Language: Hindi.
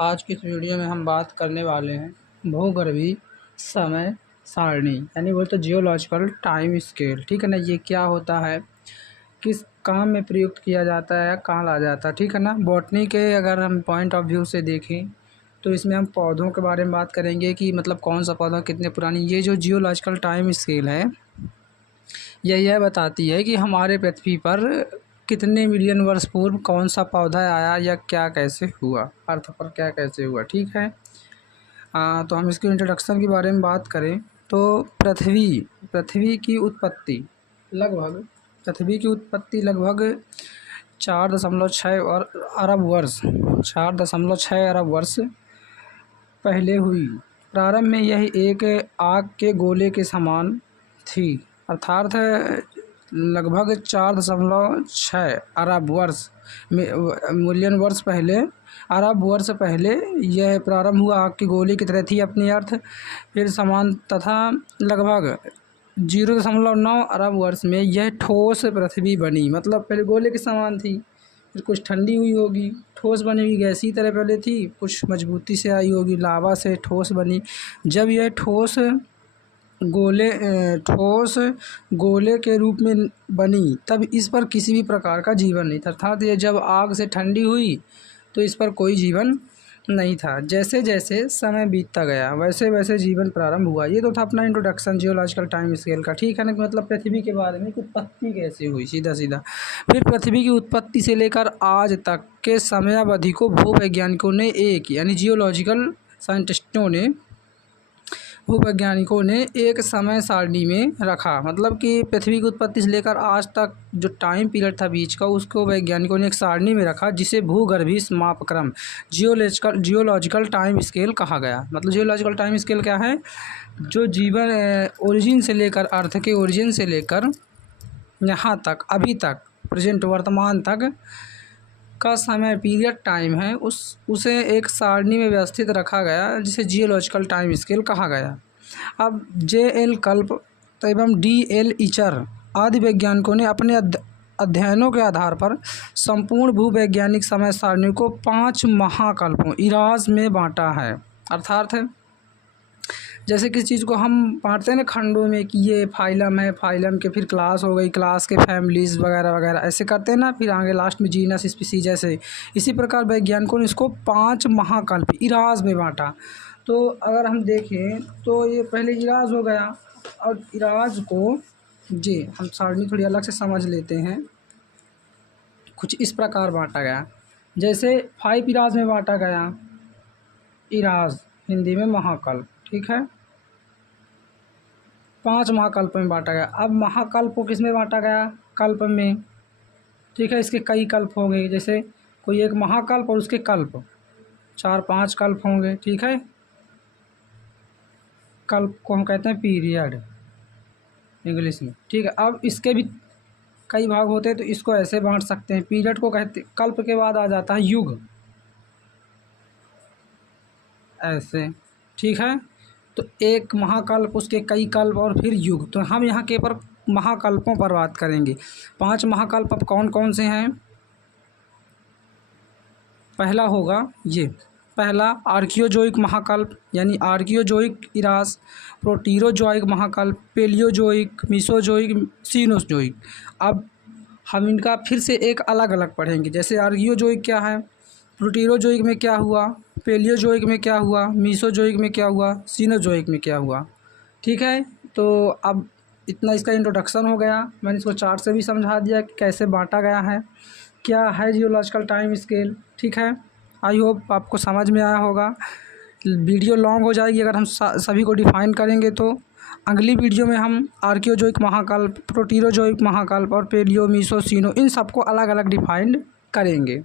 आज की इस वीडियो में हम बात करने वाले हैं भूगर्भीय समय सारणी यानी बोलते जियोलॉजिकल टाइम स्केल। ठीक है ना। ये क्या होता है, किस काम में प्रयुक्त किया जाता है या कहाँ ला जाता है। ठीक है ना। बॉटनी के अगर हम पॉइंट ऑफ व्यू से देखें तो इसमें हम पौधों के बारे में बात करेंगे कि मतलब कौन सा पौधा कितने पुरानी। ये जो जियोलॉजिकल टाइम स्केल है यह बताती है कि हमारे पृथ्वी पर कितने मिलियन वर्ष पूर्व कौन सा पौधा आया या क्या कैसे हुआ, अर्थ पर क्या कैसे हुआ। ठीक है। तो हम इसके इंट्रोडक्शन के बारे में बात करें तो पृथ्वी की उत्पत्ति लगभग 4.6 और अरब वर्ष 4.6 अरब वर्ष पहले हुई। प्रारंभ में यह एक आग के गोले के समान थी, अर्थात लगभग 4.6 अरब वर्ष मिलियन वर्ष पहले, अरब वर्ष पहले यह प्रारंभ हुआ, आग की गोली की तरह थी अपनी अर्थ, फिर समान तथा लगभग 0.9 अरब वर्ष में यह ठोस पृथ्वी बनी। मतलब पहले गोले के समान थी, फिर कुछ ठंडी हुई होगी, ठोस बनी हुई गैसी तरह पहले थी, कुछ मजबूती से आई होगी, लावा से ठोस बनी। जब यह ठोस गोले के रूप में बनी तब इस पर किसी भी प्रकार का जीवन नहीं था, अर्थात ये जब आग से ठंडी हुई तो इस पर कोई जीवन नहीं था। जैसे जैसे समय बीतता गया वैसे वैसे जीवन प्रारंभ हुआ। ये तो था अपना इंट्रोडक्शन जियोलॉजिकल टाइम स्केल का। ठीक है ना। मतलब पृथ्वी के बारे में उत्पत्ति कैसे हुई, सीधा सीधा। फिर पृथ्वी की उत्पत्ति से लेकर आज तक के समयावधि को भूवैज्ञानिकों ने यानी जियोलॉजिकल साइंटिस्टों ने भूवैज्ञानिकों ने एक समय सारणी में रखा। मतलब कि पृथ्वी की उत्पत्ति से लेकर आज तक जो टाइम पीरियड था बीच का, उसको वैज्ञानिकों ने एक सारणी में रखा जिसे भूगर्भीय मापक्रम जियोलॉजिकल टाइम स्केल कहा गया। मतलब जियोलॉजिकल टाइम स्केल क्या है, जो जीवन ओरिजिन से लेकर, अर्थ के ओरिजिन से लेकर यहाँ तक, अभी तक, प्रेजेंट वर्तमान तक का समय पीरियड टाइम है, उसे एक सारणी में व्यवस्थित रखा गया जिसे जियोलॉजिकल टाइम स्केल कहा गया। अब J.L. कल्प एवं D.L. ईचर आदि वैज्ञानिकों ने अपने अध्ययनों के आधार पर संपूर्ण भूवैज्ञानिक समय सारणी को 5 महाकल्पों इराज में बांटा है। अर्थात है जैसे किसी चीज़ को हम बांटते हैं ना खंडों में कि ये फाइलम है, फाइलम के फिर क्लास हो गई, क्लास के फैमिलीज़ वगैरह वगैरह ऐसे करते हैं ना, फिर आगे लास्ट में जीनस स्पीसीज जैसे। इसी प्रकार वैज्ञानिकों ने इसको 5 महाकल्प इराज में बांटा। तो अगर हम देखें तो ये पहले इराज हो गया, और इराज को जी हम सारणी थोड़ी अलग से समझ लेते हैं। कुछ इस प्रकार बांटा गया, जैसे 5 इराज में बांटा गया, इराज हिंदी में महाकल्प। ठीक है। 5 महाकल्प में बांटा गया। अब महाकल्प को किस में बांटा गया, कल्प में। ठीक है। इसके कई कल्प हो गए, जैसे कोई एक महाकल्प और उसके कल्प 4-5 कल्प होंगे। ठीक है। कल्प को हम कहते हैं पीरियड इंग्लिश में। ठीक है। अब इसके भी कई भाग होते हैं, तो इसको ऐसे बांट सकते हैं। पीरियड को कहते, कल्प के बाद आ जाता है युग, ऐसे। ठीक है। तो एक महाकल्प, उसके कई कल्प और फिर युग। तो हम यहाँ के पर महाकल्पों पर बात करेंगे। 5 महाकल्प अब कौन कौन से हैं। पहला होगा ये, पहला आर्कियोजोइक महाकल्प यानी Archaeozoic Ira's, प्रोटीरोजोइक महाकल्प, Palaeozoic, Mesozoic, Cenozoic. अब हम इनका फिर से एक अलग अलग पढ़ेंगे। जैसे आर्कियोजोइक क्या है, प्रोटीरोजोइक में क्या हुआ, पेलियोजोइक में क्या हुआ, मीसोजोइक में क्या हुआ, सीनोजोइक में क्या हुआ। ठीक है। तो अब इतना इसका इंट्रोडक्शन हो गया। मैंने इसको चार्ट से भी समझा दिया कि कैसे बांटा गया है, क्या है जियोलॉजिकल टाइम स्केल। ठीक है। आई होप आपको समझ में आया होगा। वीडियो लॉन्ग हो जाएगी अगर हम सभी को डिफाइन करेंगे तो। अगली वीडियो में हम आर्कियोजोइक महाकल्प, प्रोटीरोजोइक महाकल्प और पेलियो, मीसो, सीनो इन सबको अलग अलग डिफाइंड करेंगे।